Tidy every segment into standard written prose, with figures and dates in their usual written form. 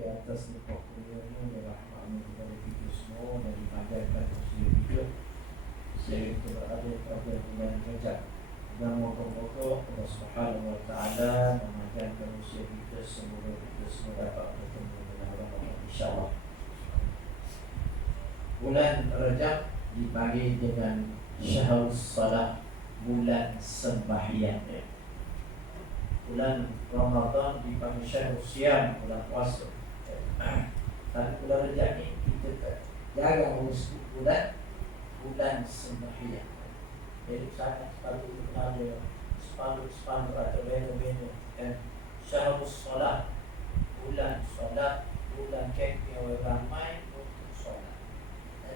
di atas nikmat kurnianya dan rahmatnya kepada kita semua dan dipanjangkan usia kita sehingga kita berada pada bulan Rajab. Dan moga-moga Allah Subhanahu wa taala memanjangkan usia kita, semoga kita semua dapat bertemu dengan Allah insya-Allah. Bulan Rajab dipanggil dengan Syahrul Salah, bulan sembahyang. Bulan Ramadan dipanggil Syahrul Siyam, bulan puasa. Tapi bulan Rajab ni kita jarang menyebut bulan sembahyang. Jadi sangat sepatutnya ada spanduk atau banner-banner Syahrul Salah, bulan solat, bulan yang ramai untuk solat.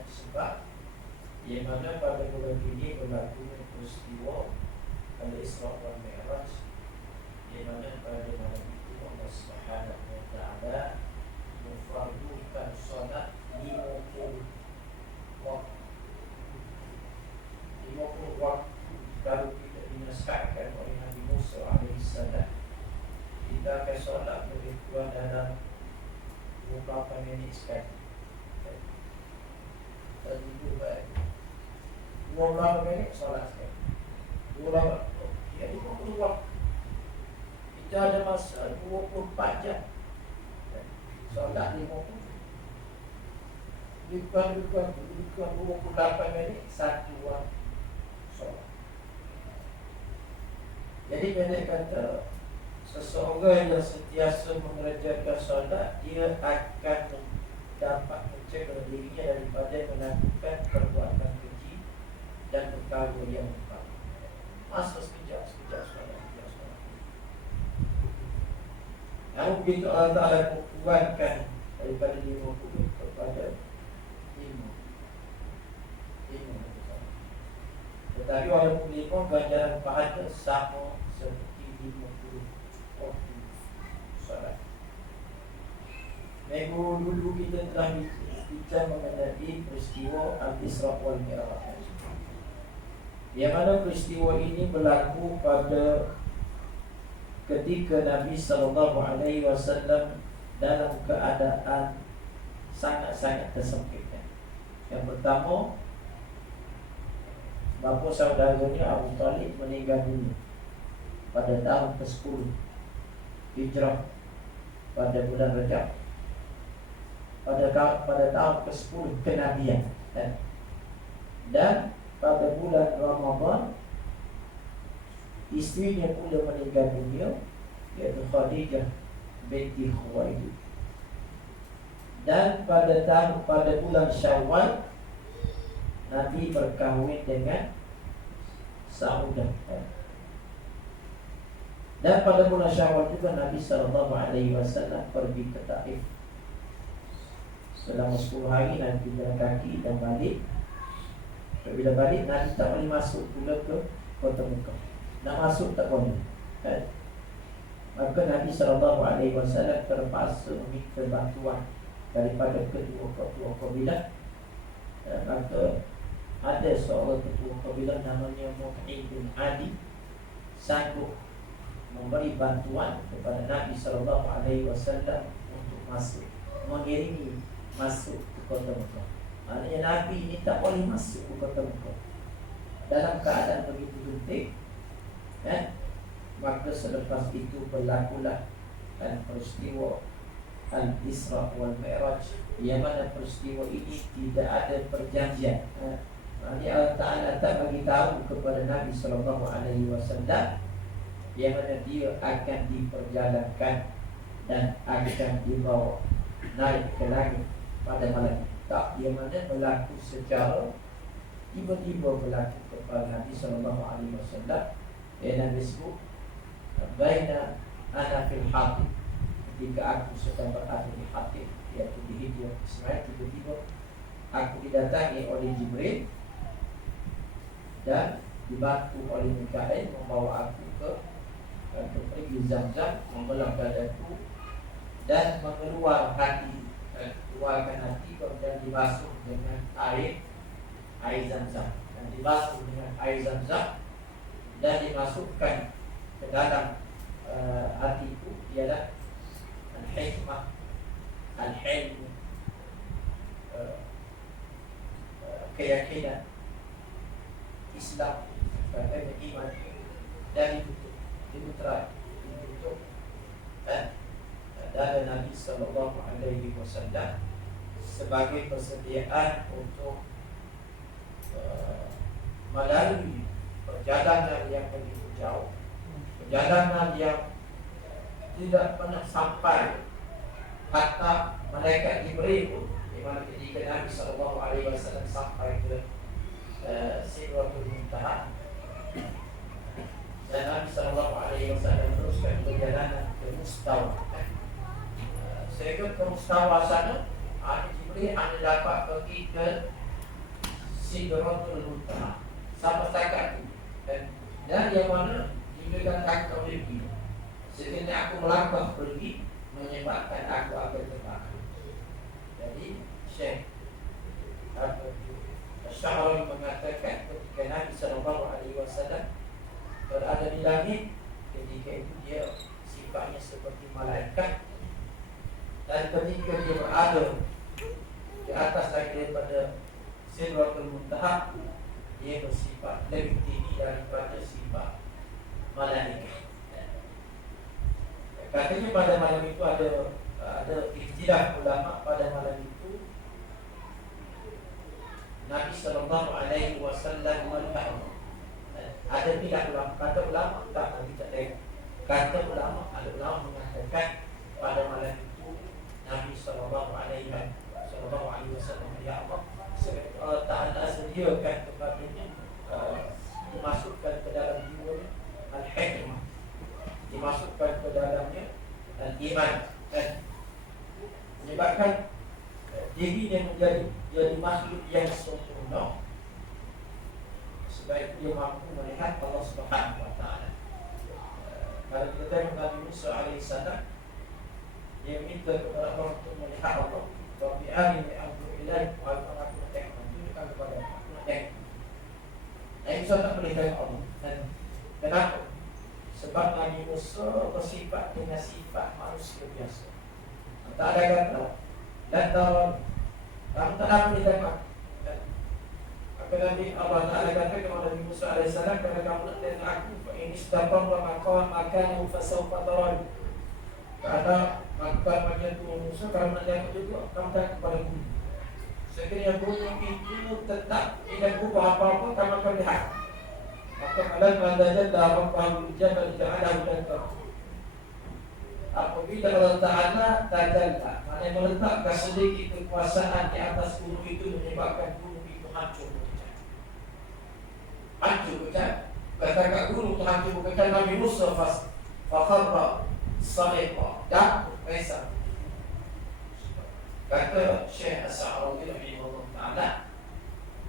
Sebab yang mana pada bulan ini berlaku peristiwa Al-Isra wal Mi'raj, yang mana pada malam itu Allah Subhanahu wa taala memfardukan solat 50 waktu. 50 waktu baru kita dinaskahkan oleh Nabi Musa AS. Kita akan solat lebih kurang dalam 24 minit sekali. Dan itu baik 24 minit solat sekali. 24 ya 50 waktu. Kita ada masa 24 jam solat 50. Bukan 28 minit satu waktu solat. Jadi pendek kata, seseorang yang sentiasa mengerjakan solat, dia akan dapat mencegah dirinya daripada melakukan perbuatan keji dan perkara yang lupa. Masa sekejap solat. Namun begitu Allah Ta'ala kuatkan daripada 50 kepada 5. Tetapi walaupun 5 ganjaran pahala sama seperti 50 waktu solat. Minggu dulu kita telah bincang mengenai peristiwa Al-Isra wal Mi'raj, yang mana peristiwa ini berlaku pada ketika Nabi SAW dalam keadaan sangat-sangat tersempit. Yang pertama, bapa saudaranya Abu Talib meninggal dunia pada tahun ke-10 Hijrah pada bulan Rajab, pada tahun ke-10 kenabian, dan pada bulan Ramadan isterinya pula meninggal dunia, iaitu Khadijah binti Khuwailid. Dan pada bulan Syawal Nabi berkahwin dengan Saudah. Dan pada bulan Syawal juga Nabi SAW pergi ke Taif. Selama 10 hari Nabi jalan kaki dan balik. Bila balik Nabi tak boleh masuk pula ke kota Mekah. Nak masuk tak boleh. Maka Nabi SAW terpaksa meminta bantuan daripada ketua kabilah. Maka ada seorang ketua kabilah namanya Mu'in bin Adi sanggup memberi bantuan kepada Nabi SAW untuk masuk, mengirimi masuk ke kota Mekah. Maknanya Nabi ini tak boleh masuk ke kota Mekah dalam keadaan begitu genting. Maka selepas itu berlakulah peristiwa Al-Isra wal Mi'raj, yang mana peristiwa ini tidak ada perjanjian. Allah Ta'ala tak bagi tahu kepada Nabi SAW yang mana dia akan diperjalankan dan akan dibawa naik ke langit pada malam. Tak, yang mana berlaku secara tiba-tiba berlaku kepada Nabi SAW. Yang disebut baina ana fil hatib, ketika aku sedang berada di hatib, iaitu di Hijrah Ismail, tiba-tiba aku didatangi oleh Jibril dan dibantu oleh Mikail membawa aku ke pergi Zamzam, membelah dadaku dan mengeluarkan hati, kemudian dibasuh dengan air Zamzam, dan dibasuh dengan air Zamzam dan dimasukkan ke dalam hatiku ialah hikmah al-hilm, keyakinan Islam, katanya iman dan diputra dibentuk dari Nabi Sallallahu Alaihi Wasallam sebagai persediaan untuk melalui perjalanan yang begitu jauh, perjalanan yang tidak pernah sampai hatta mereka diberi pun, di mana ketika Nabi Sallallahu Alaihi Wasallam sampai ke Sidratul Muntaha dan Nabi Sallallahu Alaihi Wasallam teruskan perjalanan ke Mustawa. Sehingga ke Mustawa sana, Jibril hanya dapat pergi ke Sidratul Muntaha sampai setakat itu. Dan yang mana diberikan hak pergi. Sehingga aku melangkah pergi menyebabkan aku akan terbakar. Jadi Syekh Syahrawi mengatakan ketika Nabi Sallallahu Alaihi Wasallam berada di langit, ketika itu dia sifatnya seperti malaikat, dan ketika dia berada di atas lagi daripada Sidratul Muntaha, dia bersifat lebih tinggi daripada sifat malaikat. Katanya pada malam itu ada ikhtilaf ulama pada malam itu. Nabi Sallallahu Alaihi Wasallam melihat ada tidak ulama, kata ulama tak, Nabi tak tengok. Kata ulama, ada ulama mengatakan pada malam itu Nabi Sallallahu Alaihi Wasallam, ya Allah, Allah Ta'ala sediakan kepadanya, dimasukkan ke dalam jiwa al-hikmah, dimasukkan ke dalamnya al-iman, dan menyebabkan diri dia jadi makhluk yang sempurna, sebab dia mampu melihat Allah Subhanahu Wa Taala. Kalau kita tengok Nabi Musa alaihissalam, dia minta kepada Allah untuk melihat Allah. Rabbi arini anzur ilaik, wahai Allah, aku nak tengok, tunjukkan kepada aku nak tengok. Nabi Musa tak boleh tengok Allah. Dan kenapa? Sebab Nabi Musa bersifat dengan sifat manusia biasa. Tak ada kata dan tahu kamu tak dapat ditengok. Maka Nabi Allah Ta'ala kata kepada Nabi Musa AS, kerana kamu nak tengok aku, ini istaqarra makanahu fasawfa tarani. Kerana maka macam tu Musa, kalau nak tengok juga, kamu tengok kepada gunung. Sekiranya gunung itu tetap tidak berubah apa-apa, kamu akan lihat. Maka alam mandajalla rabbahu jabal ja'alahu dakar. Apabila Allah Ta'ala tajalla, maknanya meletakkan sedikit kekuasaan di atas gunung itu, menyebabkan gunung itu hancur pecah. Hancur pecah. Katakan gunung itu hancur pecah. Nabi Musa fakharra sa'iqa, dan pesa. Kata Syekh As-Sa'rawi rahimahullah ta'ala,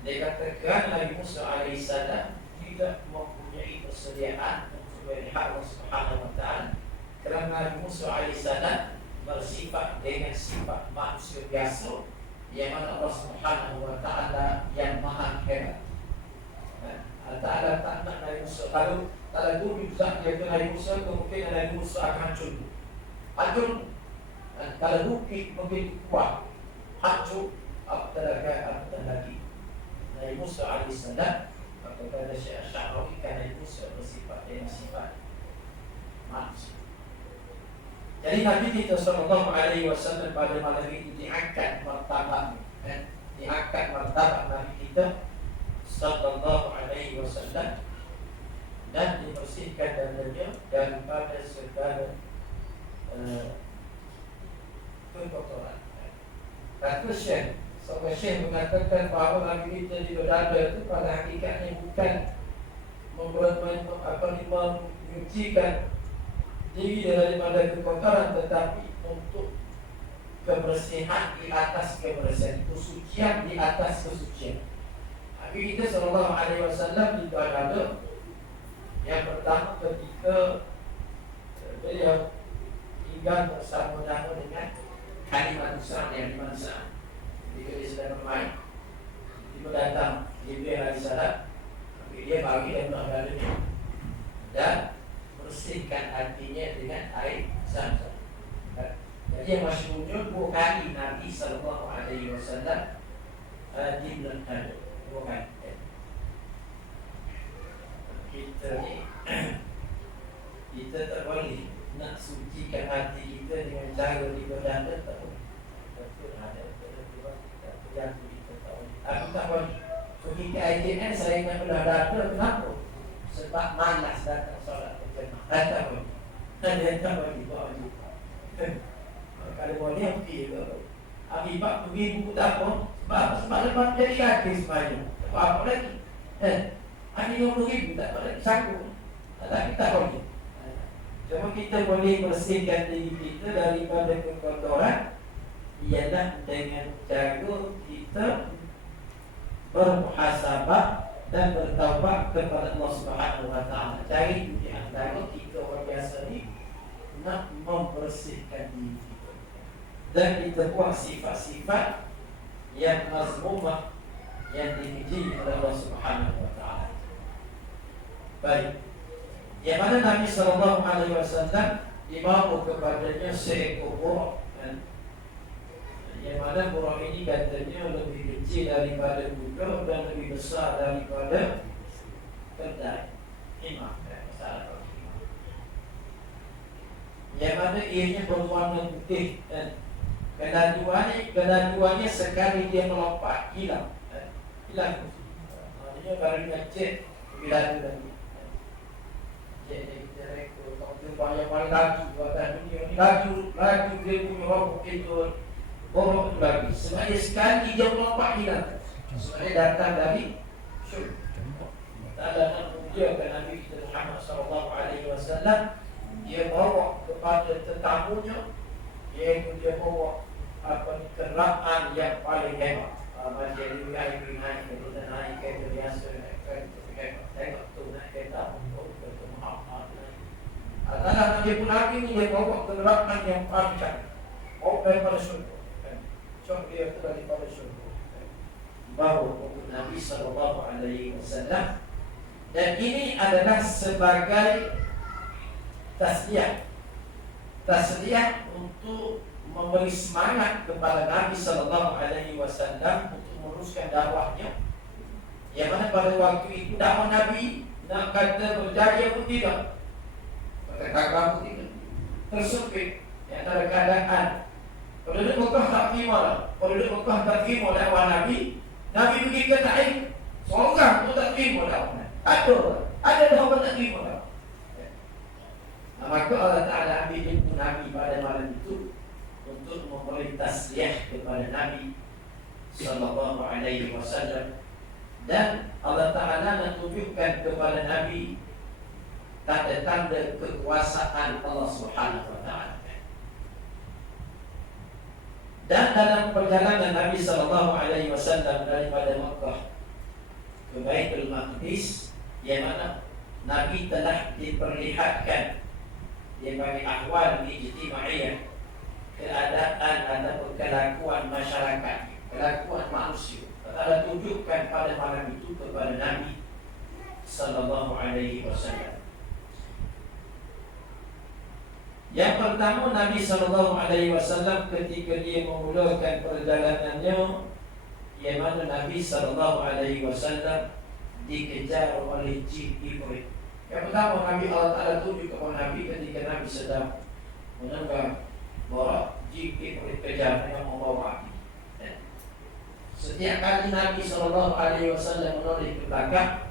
dia katakan Nabi Musa alaihissalam tidak mempunyai persediaan untuk melihat Allah Subhanahu Wa Ta'ala, kerana Nabi Musa alaihissalam bersifat dengan sifat manusia biasa, yang mana Allah Subhanahu Wa Ta'ala yang maha hebat. Allah Ta'ala tak nak Nabi Musa. Kalau dulu zat dia ke Nabi Musa, kemungkinan Nabi Musa akan hancur. Kalau bukit begitu kuat, hancur, apatah lagi Nabi Musa alaihissalam. Maka kata Syekh Syahrawi, Nabi Musa bersifat dengan sifat manusia. Jadi Nabi kita Sallallahu Alaihi Wasallam pada malam itu diangkat martabat, diangkat martabat Nabi kita Sallallahu Alaihi Wasallam, dan dibersihkan darinya daripada segala kekotoran. Kata Syekh, seorang Syekh mengatakan bahawa Nabi kita di berada itu pada hakikatnya bukan menyucikan diri daripada kekotoran, tetapi untuk kebersihan di atas kebersihan, kesucian di atas kesucian. Nabi kita Sallallahu Alaihi Wasallam di berada yang pertama ketika beliau tinggal bersama-sama dengan Halimah Musa yang dimasak. Ketika dia sedang bermain, tiba datang Jibril alaihissalam, dia bagi dan mengadanya dan bersihkan hatinya dengan air Zam-Zam. Dan Jadi yang masyhurnya 2 kali Nabi sallallahu alaihi wasallam di bulan Rajab. 2 kali. Kita ni kita tak boleh nak sucikan hati kita dengan cara ibadah tak boleh. Betul ada terjadi kita tak boleh. Aku tak boleh. Pergi ke IKN saya nak belah data kenapa? Sebab malas datang solat berjemaah. Tak boleh. Dia tak boleh buat macam. Kalau boleh pergi ke Habibah pergi buku tak apa. Sebab lepas jadi gratis semuanya. Sebab apa lagi? Ada 50,000 tak boleh sanggup. Tapi tak boleh. Cuma kita boleh bersihkan diri kita daripada kekotoran ialah dengan cara kita bermuhasabah dan bertaubat kepada Allah Subhanahu wa taala. Cari di antara kita orang biasa ni nak membersihkan diri kita. Dan kita buang sifat-sifat yang mazmumah yang dipuji oleh Allah Subhanahu wa taala. Baik. Yang mana Nabi sallallahu alaihi wasallam dibawa kepadanya seekor buruk, yang mana buruk ini katanya lebih kecil daripada budak dan lebih besar daripada kedai. Himah, masalah himah. Yang mana ianya berwarna putih dan kenaduannya sekali dia melompat hilang. Hilang. Maksudnya baru kecil hilang lagi. Jadi kita rekod kalau jumpa yang paling lagi buatan dunia ni laju dia punya rokok itu borok lagi. Sebenarnya sekali dia melompat hilang. Sebenarnya datang dari syurga. Tak ada dia ke Nabi kita Muhammad sallallahu alaihi wasallam, dia bawa kepada tetamunya, iaitu dia bawa kerajaan yang paling hebat. Macam dia naik kereta biasa, tengok tu naik kereta adalah dia pun lagi ni dia bawa kenderaan yang paling canggih. Bawa daripada syurga. Cuma dia itu daripada syurga. Bawa Nabi sallallahu alaihi wasallam. Dan ini adalah sebagai tasliah. Tasliah untuk memberi semangat kepada Nabi sallallahu alaihi wasallam untuk meneruskan dakwahnya. Yang mana pada waktu itu dakwah Nabi nak kata berjaya pun tidak. Kakak pun tersempit yang antara keadaan penduduk Mekah tak terima. Penduduk Mekah tak terima dakwah Nabi. Nabi pergi ke Taif, seorang pun tak terima dakwah. Ada orang tak terima dakwah. Maka Allah Ta'ala ambil ilmu Nabi pada malam itu untuk memberi tasliah kepada Nabi sallallahu alaihi wasallam. Dan Allah Ta'ala menunjukkan kepada Nabi tanda-tanda kekuasaan Allah Subhanahu wa taala. Dan dalam perjalanan Nabi sallallahu alaihi wasallam daripada Makkah ke Baitul Maqdis, yang mana Nabi telah diperlihatkan dia bagi ahwal ijtimaiyah, keadaan atau kelakuan masyarakat, kelakuan manusia. Allah tunjukkan pada malam itu kepada Nabi sallallahu alaihi wasallam. Yang pertama, Nabi sallallahu alaihi wasallam ketika dia memulakan perjalanannya, yang mana Nabi sallallahu alaihi wasallam dikejar oleh jin iblis. Yang pertama, Nabi Allah Taala tunjuk kepada Nabi ketika Nabi sedang menunggang bawa jin iblis kejar dengan membawa api. Setiap kali Nabi sallallahu alaihi wasallam menoleh ke belakang,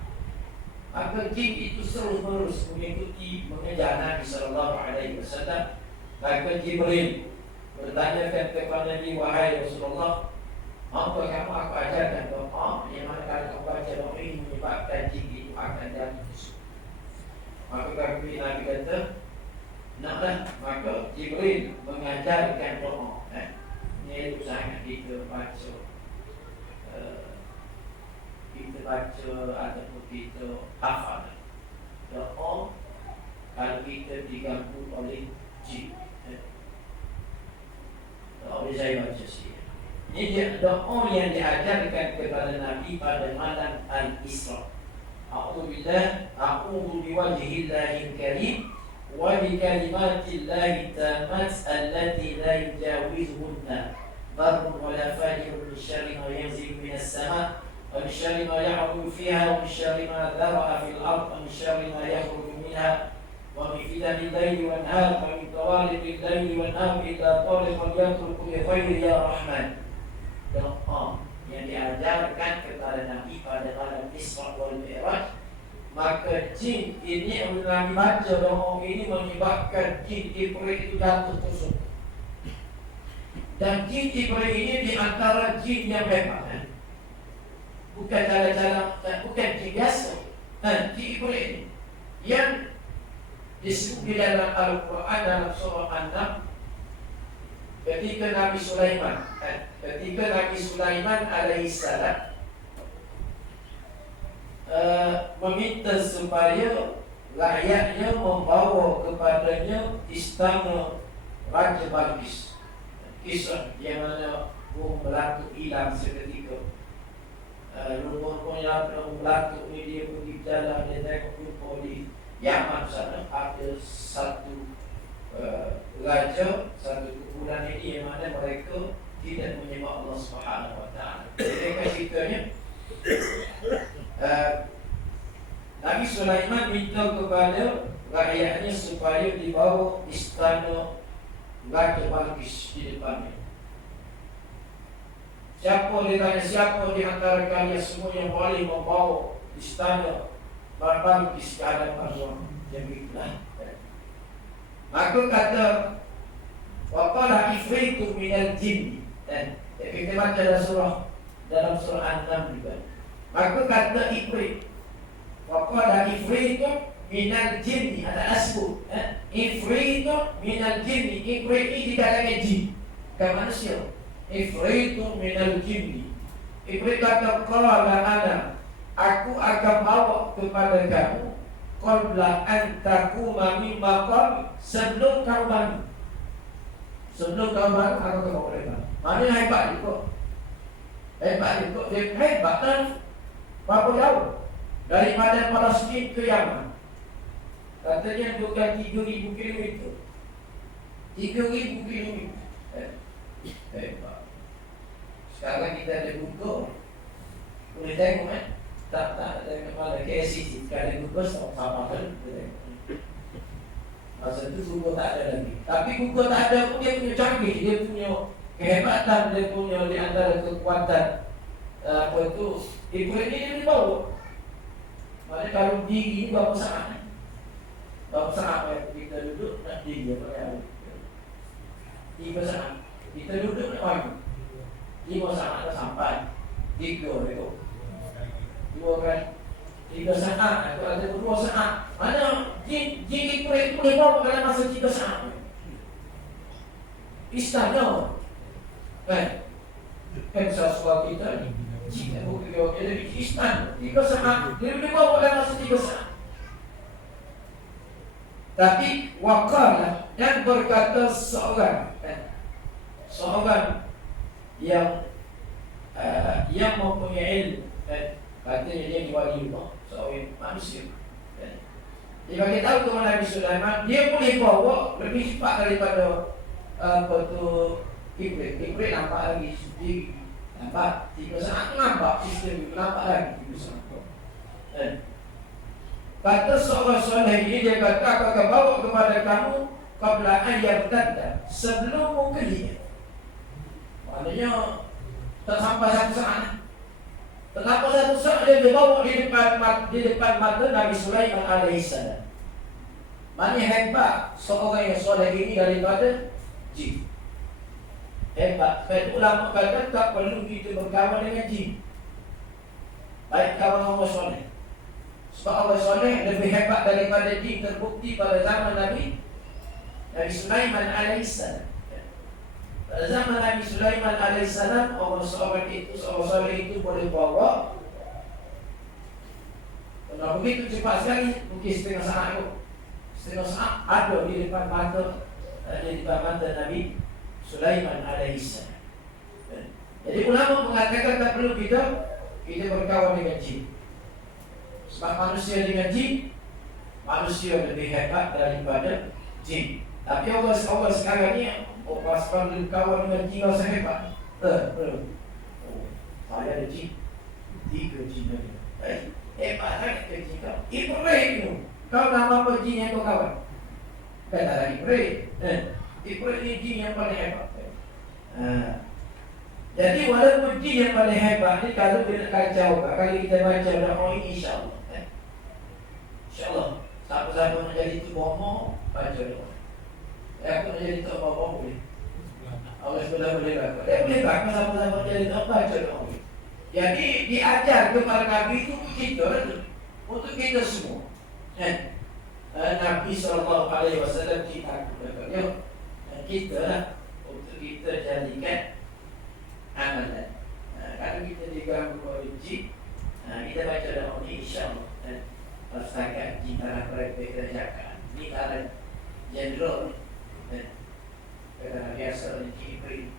maka jin itu terus-menerus mengikuti mengejar Nabi sallallahu alaihi wasallam. Maka Jibril bertanyakan kepada Nabi, wahai Rasulullah, mampukah kamu aku ajarkan doa yang mana kalau kamu baca doa ini menyebabkan jin itu akan jatuh. Maka Nabi kata, naklah. Maka Jibril mengajarkan doa. Ini sangat kita baca ataupun kita hafal doa kalau kita diganggu oleh jin. Doa boleh saya baca sikit. Ini dia doa yang diajarkan kepada Nabi pada malam Al-Isra. A'udzu biwajhillahil karim wa bi kalimatillahi tammat allati la yujawizhunna barrun wa la fajirun min syarri ma yanzilu minas sama' wa min syarri ma ya'ruju fiha wa min syarri ma dhara'a fil ard wa min syarri ma yakhruju minha wa min fitnil laili wan nahar wa min tawariqil laili wan nahar illa tariqan yatruku li khairi ya rahman. Doa yang diajarkan kepada Nabi pada malam Isra wal Mi'raj, maka jin ini ulangi baca doa ini menyebabkan jin Iblis itu jatuh tusuk. Dan jin Iblis ini di antara jin yang hebat, bukan bukan jin biasa. Jin Iblis ini yang disebut di dalam Al-Quran dalam surah An-Naml ketika Nabi Sulaiman alaihissalam meminta supaya rakyatnya membawa kepadanya istana Raja Balqis. Kisah yang mana burung melatu hilang seketika. Rupa-rupanya melatu ni dia pergi jalan, dia tengok jumpa di Yaman sana ada satu raja, satu kumpulan ini yang mana mereka tidak menyembah Allah Subhanahu Wa Taala. Jadi ceritanya Nabi Sulaiman minta kepada rakyatnya supaya dibawa istana Raja Balqis di depannya. Siapa di antara kalian semua yang boleh membawa istana Balqis ke hadapan Allah? Yang itulah. Maka kata waqala ifritu minal jinn. Kita baca dalam surah An-Naml juga. Maka kata ifrit, waqala ifritu minal jinn, ada asbut. Ifritu minal jinn, ifrit ini di kalangan jin, bukan manusia. Ifritu minal jinn. Ifrit kata qala ana, aku akan bawa kepada kamu qabla an taquma min maqam, sebelum kau bangun. Sebelum kau bangun aku akan bawa mereka. Mana hebat juga. Hebat kan? Berapa jauh? Daripada Palestin ke Yaman. Katanya bukan 3,000 km. 3,000 km. Hebat. Sekarang kita ada Google. Boleh tengok tak tengok mana KSCC. Kalau ada Google sama kan. Masa itu Google tak ada lagi. Tapi Google tak ada pun dia punya canggih, dia punya kehebatan, dia punya di antara kekuatan apa itu Iblis ini dia dibawa. Maknanya kalau diri berapa saat? Berapa saat kita duduk nak diri apa yang 3 saat. Kita duduk nak pagi 5 saat dah sampai 3 itu 2 kan 3 saat atau ada 2 saat. Mana jin Iblis itu boleh bawa dalam masa 3 saat. Istana kan sesuatu kita ni jika bukit jadi istana 3 saat dia boleh bawa dalam masa 3 saat. Tapi waqala, dan berkata seorang yang mempunyai ilmu, katanya dia wali Allah, seorang manusia. Dia bagi tahu kepada Nabi Sulaiman, dia boleh bawa lebih cepat daripada apa tu Iblis. Iblis nampak lagi sendiri, nampak 3 saat, nampak sistem nampak lagi 3 saat. Kata seorang soleh ini, dia kata aku akan bawa kepada kamu qabla ayyam tadda, sebelum mungkin. Maknanya tak sampai 1 saat. Kenapa 1 saat dia dibawa di depan mata Nabi Sulaiman alaihissalam. Maknanya hebat seorang yang soleh ini daripada jin. Hebat. Kalau ulama kata tak perlu kita berkawan dengan jin. Baik kawan orang soleh. Sebab orang soleh lebih hebat daripada jin, terbukti pada zaman Nabi Sulaiman alaihissalam. Pada zaman Nabi Sulaiman alaihissalam, seorang soleh itu boleh bawa. Kalau begitu cepat sekali, mungkin setengah saat ada di depan mata Nabi Sulaiman alaihissalam. Jadi ulama mengatakan tak perlu kita berkawan dengan jin. Sebab manusia dengan jin manusia lebih hebat daripada jin. Tapi Allah sekarang ni pasukan boleh kawan dengan jin rasa hebat. Saya ada jin 3 jin lagi. Hebat sangat ke jin kau. Ibrahim tu, kau nama apa jin yang kau kawan? Kan ada Ibrahim. Ibrahim ni jin yang paling hebat. Jadi walaupun jin yang paling hebat ni, kalau dia nak kacau, kalau kita baca doa ini, insyaAllah InsyaAllah siapa-siapa nak jadi tu bomo, baca doa. Aku nak jadi tu bomo boleh. Allah SWT boleh baca. Dia boleh baca siapa-siapa nak jadi tu, baca doa. Jadi diajar kepada Nabi itu kita untuk kita semua. Nabi SAW kita untuk kita jadikan amalan. Kalau kita diganggu oleh jin, kita baca doa ini, insyaAllah rasakan cinta mereka kerjakan. Ini cara general kerana biasa oleh Jibril.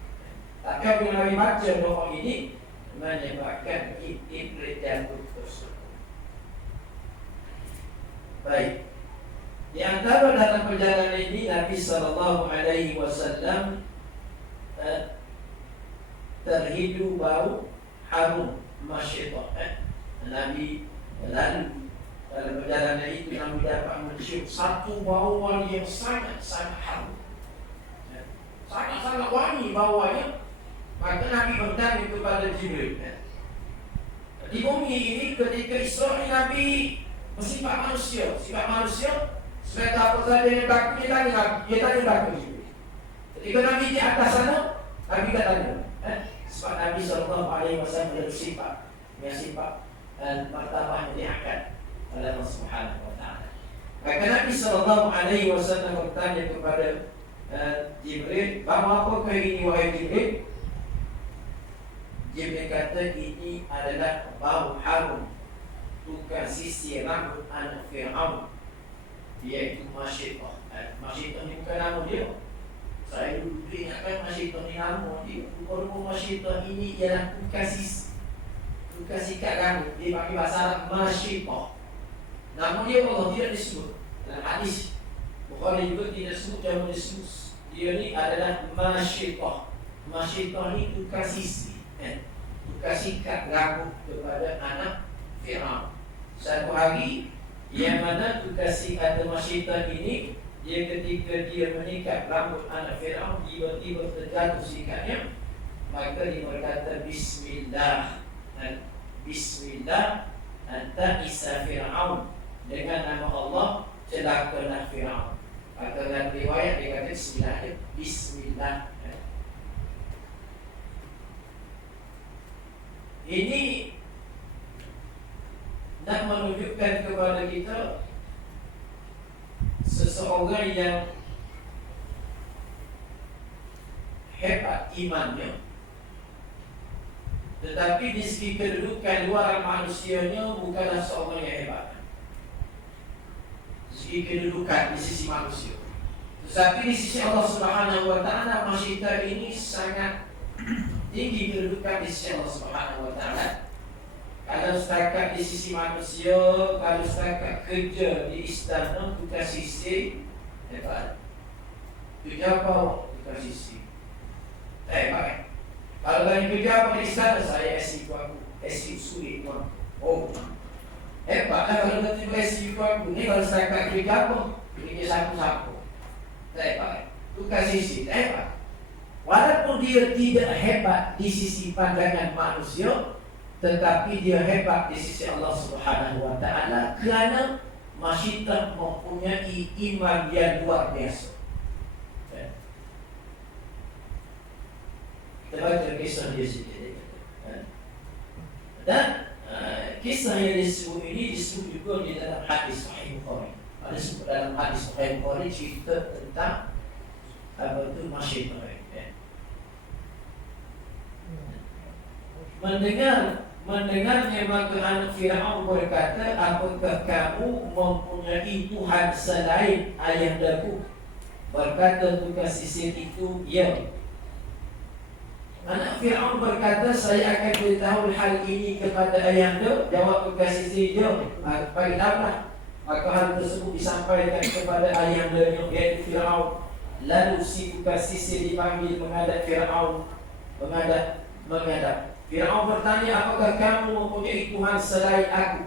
Tapi apabila Nabi baca doa ini, menyebabkan Jibril jatuh tersebut. Baik. Di antara dalam perjalanan ini Nabi SAW terhidu bau harum masyitah. Nabi lalu dalam perjalanan itu Nabi dapat mencium satu bau wangi yang sangat-sangat harum, sangat-sangat wangi baunya. Maka Nabi bertanya kepada Jibril, di bumi ini ketika Isra Nabi bersifat manusia, sebab apa saja yang baku dia tanya baku Jibril. Ketika Nabi di atas sana, Nabi tak tanya. Sebab Nabi SAW bersifat dan martabatnya diangkat oleh Allah Subhanahu wa taala. Maka Nabi SAW bertanya kepada Jibril, "Bau apakah ini wahai Jibril?" Jibril kata, "Ini adalah bau harum tukang sisir rambut anak Fir'aun, iaitu Masyitah." Masyitah ni bukan nama dia. Saya dulu ingatkan Masyitah ni nama dia. Rupa-rupa Masyitah ini ialah tukang sikat rambut. Dia pakai bahasa Arab Masyitah. Nama dia Allah tidak disebut dalam hadis. Bukhari juga tidak sebut, jangan disebut. Dia ni adalah Masyitah. Masyitah ni tukang sisir, tukang sikat rambut kepada anak Fir'aun. Satu hari yang mana tukang sikat Masyitah ini, dia ketika dia menyikat rambut anak Fir'aun, tiba-tiba terjatuh sikatnya. Maka dia berkata, Bismillah anta isa Fir'aun, dengan nama Allah celakalah Fir'aun. Maka dalam riwayat dia kata Bismillah. Ini nak menunjukkan kepada kita seseorang yang hebat imannya, tetapi di segi kedudukan luar manusianya bukanlah seorang yang hebat. Di segi kedudukan di sisi manusia, tetapi di sisi Allah Subhanahu wa taala Masyitah ini sangat tinggi kedudukan di sisi Allah Subhanahu wa taala. Kalau setakat di sisi manusia, kalau setakat kerja di istana, tukang sisir hebat. Kerja apa? Tukang sisir hebat. Kalau lagi kerja apa di istana, saya SIQ aku, SIQ sulit tuan. Oh, hebatlah kalau tiba-tiba SIQ aku. Ni kalau setakat kerja apa? Kerja sapu-sapu hebat. Tukang sisir hebat. Walaupun dia tidak hebat di sisi pandangan manusia, tetapi dia hebat di sisi Allah Subhanahu wa taala kerana Masyitah mempunyai iman yang luar biasa. Kita baca kisah dia sikit. Dan kisah yang disebut ini disebut juga di dalam hadis Sahih Bukhari. Ada sebut dalam hadis Sahih Bukhari cerita tentang apa itu Masyitah. Mendengarnya maka anak Fir'aun berkata, apakah kamu mempunyai Tuhan selain ayahandaku? Berkata tukang sisir itu, ya. Anak Fir'aun berkata, saya akan beritahu hal ini kepada ayahanda. Jawab tukang sisir, ya. Beritahulah. Maka hal tersebut disampaikan kepada ayahnya yaitu Fir'aun. Lalu si buka sisir dipanggil menghadap Fir'aun. Menghadap. Fir'aun bertanya, apakah kamu mempunyai Tuhan selain aku?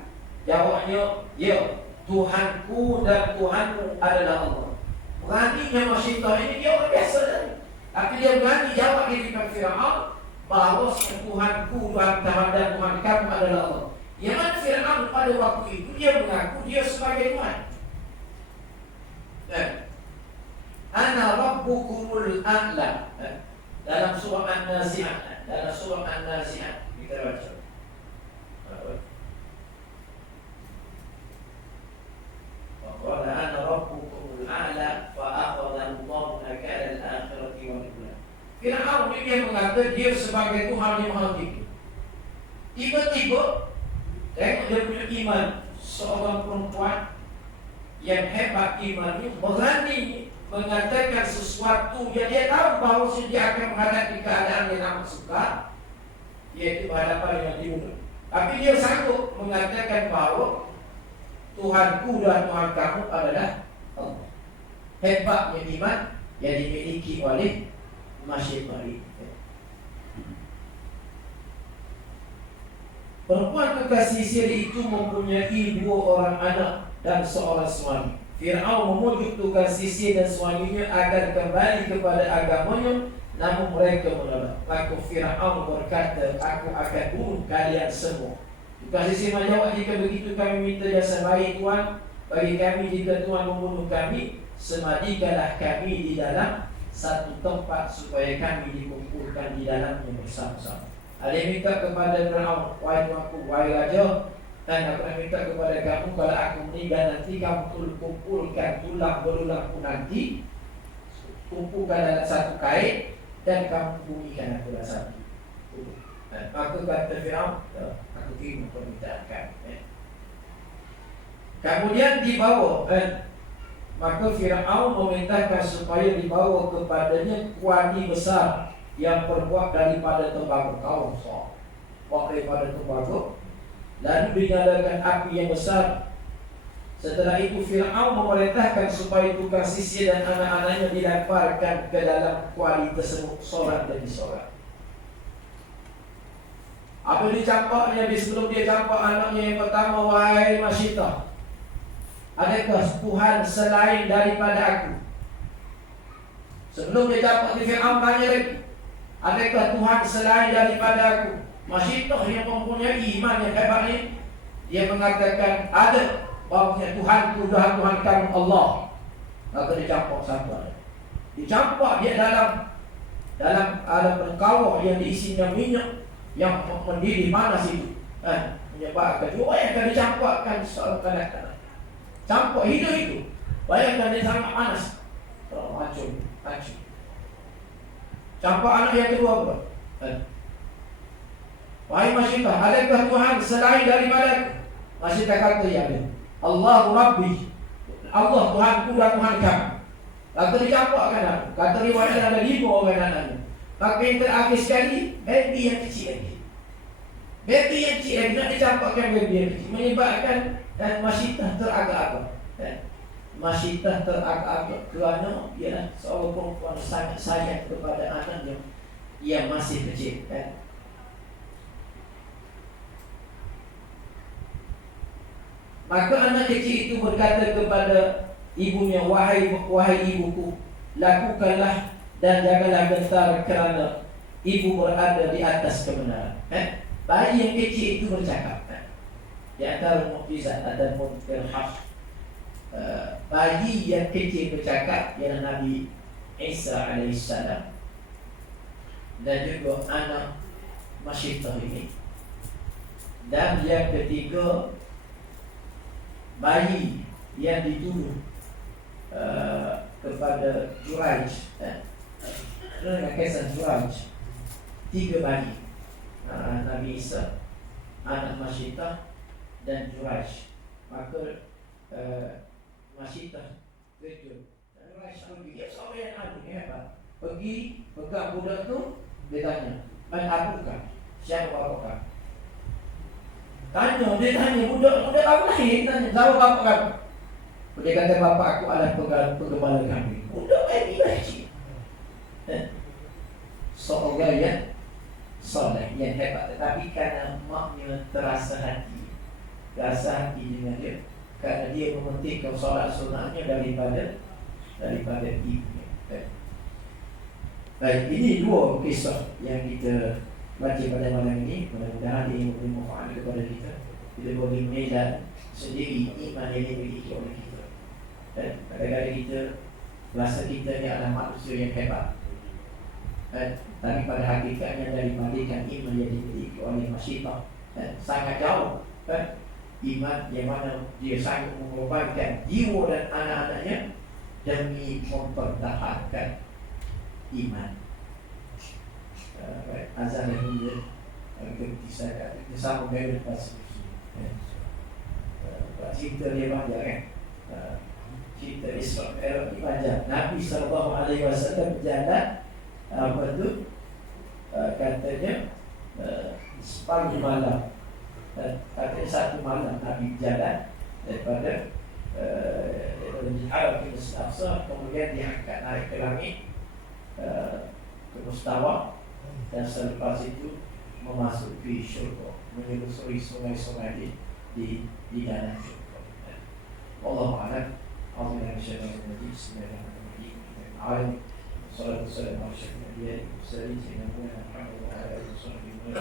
Jawabnya, ya, Tuhanku dan Tuhanmu adalah Allah. Beraninya masyarakat ini dia orang biasa tadi. Tapi dia berani jawab di depan Fir'aun bahawa Tuhanku dan Tuhan kamu adalah Allah. Yang mana Fir'aun pada waktu itu dia mengaku dia sebagai Tuhan. Ana rabbukumul a'la. Dalam surah An-Nazi'at. Kita baca. Qala ana rabbukumul a'la fa akhadha Allahu nakala al-akhirati wal ula. Fir'aun dia mengatakan dia sebagai Tuhan yang Maha Tinggi. Tiba-tiba tengok dia punya iman, seorang perempuan yang hebat imannya berani mengatakan sesuatu yang dia tahu bahawa dia akan menghadapi keadaan yang amat sukar, yaitu berhadapan dengan dibunuh. Tapi dia sanggup mengatakan bahawa Tuhanku dan Tuhan kamu adalah Allah. Hebatnya iman yang dimiliki oleh masyarakat. Perempuan kekasih siri itu mempunyai 2 orang anak dan seorang suami. Fir'aun memujuk tukang sisir dan suaminya agar kembali kepada agamanya, namun mereka menolak. Maka Fir'aun berkata, aku akan bunuh kalian semua. Tukang sisir menjawab, jika begitu kami minta jasa baik Tuhan bagi kami. Jika Tuhan membunuh kami, semadikanlah kami di dalam satu tempat supaya kami dikumpulkan di dalamnya bersama-sama. Ada yang minta kepada Fir'aun, wahai Tuanku, wahai Raja, dan aku nak minta kepada kamu, kalau aku meninggal nanti, kamu kumpulkan tulang berulangku nanti, kumpulkan dalam satu kain, dan kamu bumikan aku dalam satu. Maka kata Fir'aun, aku terima permintaan kamu. Kemudian dibawa, maka Fir'aun memerintahkan supaya dibawa kepadanya kuali besar yang terbuat daripada tembaga. Kau buat daripada tembaga, lalu dinyalakan api yang besar. Setelah itu Fir'aun memerintahkan supaya tukang sisir dan anak-anaknya dilemparkan ke dalam kuali tersebut, seorang demi seorang. Apa dicampaknya? Sebelum dia campak anaknya yang pertama, wahai Masyitah, adakah Tuhan selain daripada aku? Sebelum dia campak di Fir'aun tanya lagi, adakah Tuhan selain daripada aku? Masyitah yang mempunyai iman yang hebat ini, dia mengatakan ada, bahawanya Tuhanku dan Tuhan kamu Allah. Maka dia campak satu ada. Dicampak dia dalam perkawah yang diisinya minyak yang mendidih panas itu, menyebabkan juga yang akan dicampakkan seorang kanak-kanak. Campak hidup itu, bayangkan dia sangat panas, hancur. Campak anak yang kedua apa? Wahai Masyitah, adakah Tuhan selain daripada aku? Masyitah kata, ya ada. Allahu Rabbi, Allah Tuhanku dan Tuhan kamu. Kata dicampakkan aku. Kata riwayat ada 5 orang anaknya. Maka yang terakhir sekali, baby yang kecil lagi. Baby yang kecil lagi, nak dicampakkan baby yang kecil, menyebabkan dan Masyitah teragak-agak. Masyitah teragak-agak kerana ialah seorang perempuan sangat sayang kepada anaknya yang masih kecil. Maka anak kecil itu berkata kepada ibunya, wahai ibuku, lakukanlah dan janganlah gentar kerana ibu berada di atas kebenaran. Bayi yang kecil itu bercakap. Di antara mukjizat ataupun firhas, bayi yang kecil bercakap ialah Nabi Isa alaihissalam dan juga anak Masyitah ini. Dan yang ketiga, bayi yang dituduh kepada Juraij, dengan kisah Juraij. 3 bayi, Nabi Isa, anak Masyitah dan Juraij. Maka Masyitah kejut, Juraij pergi. Dia seorang yang adil, hebat. Pergi pegang budak tu, dia tanya, man apakah? Siapa bapakah? Dia tanya budak baru lahir, tanya, siapa bapakah? Dia kata bapa aku adalah penggembala kambing. Budak ini haji. Seorang yang soleh, yang hebat. Tetapi karena maknya terasa hati dengan dia, karena dia mementingkan solat sunatnya daripada ibunya. Baik, ini dua kisah yang kita baca pada malam ini. Mudah-mudahan ini memberi manfaat kepada kita. Kita boleh menilai sendiri iman yang dimiliki oleh kita. Dan kadang-kadang kita rasa kita ni adalah manusia yang hebat. Tapi pada hakikatnya daripada iman yang dimiliki oleh masyarakat sangat jauh. Iman yang mana dia sangat mengorbankan jiwa dan anak-anaknya demi mempertahankan iman. Azan yang mulia kita sama dengan pasal cerita dia banyak kan. Cerita Isra Mi'raj ni banyak. Nabi SAW berjalan katanya separuh malam. Katanya satu malam Nabi berjalan daripada Al-Arab ke Aqsa, kemudian diangkat naik ke langit ke Mustawa, dan selepas itu memasuki syurga, menyusuri sungai-sungai di dalam syurga. Wallahu a'lam. Bismillahirrahmanirrahim. Salatu wassalamu ala asyrafil anbiya'i wal mursalin sayyidina Muhammad wa ala alihi wa sahbihi.